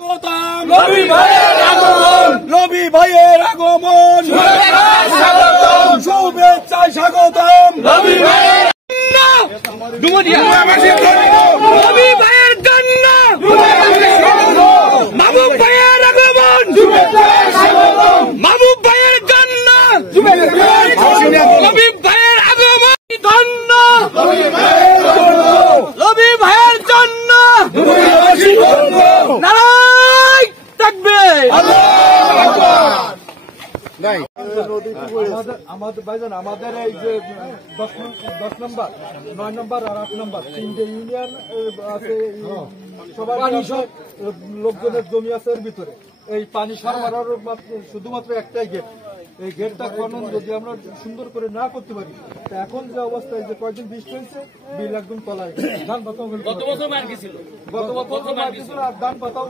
নবী ভাইয়ের আগমন, নবী ভাইয়ের আগমন, শুভেচ্ছায় স্বাগতম। নবী ভাইয়ের নবী ভাইয়ের জন্য মাহবুব ভাইয়ের আগমন, মাহবুব ভাইয়ের জন্য নবী ভাইয়ের আগমন, ধন্য নবী ভাইয়ের জন্য নারায় তাকবীর। আমাদের ভাইজান আমাদের এই যে 10 নম্বর 9 নম্বর আর 8 নম্বর তিনটে ইউনিয়ন আছে, সবার লোকজনের জমি আছে এর ভিতরে। এই পানি সরবরাহ শুধুমাত্র একটাই গেট, এই গেটটা খনন যদি আমরা সুন্দর করে না করতে পারি, এখন যে অবস্থায় যে কয়েকদিন বৃষ্টি হয়েছে বিল একদম তলায়, ধান পাতাও গত বছর মার গেছিল আর ধান পাতাও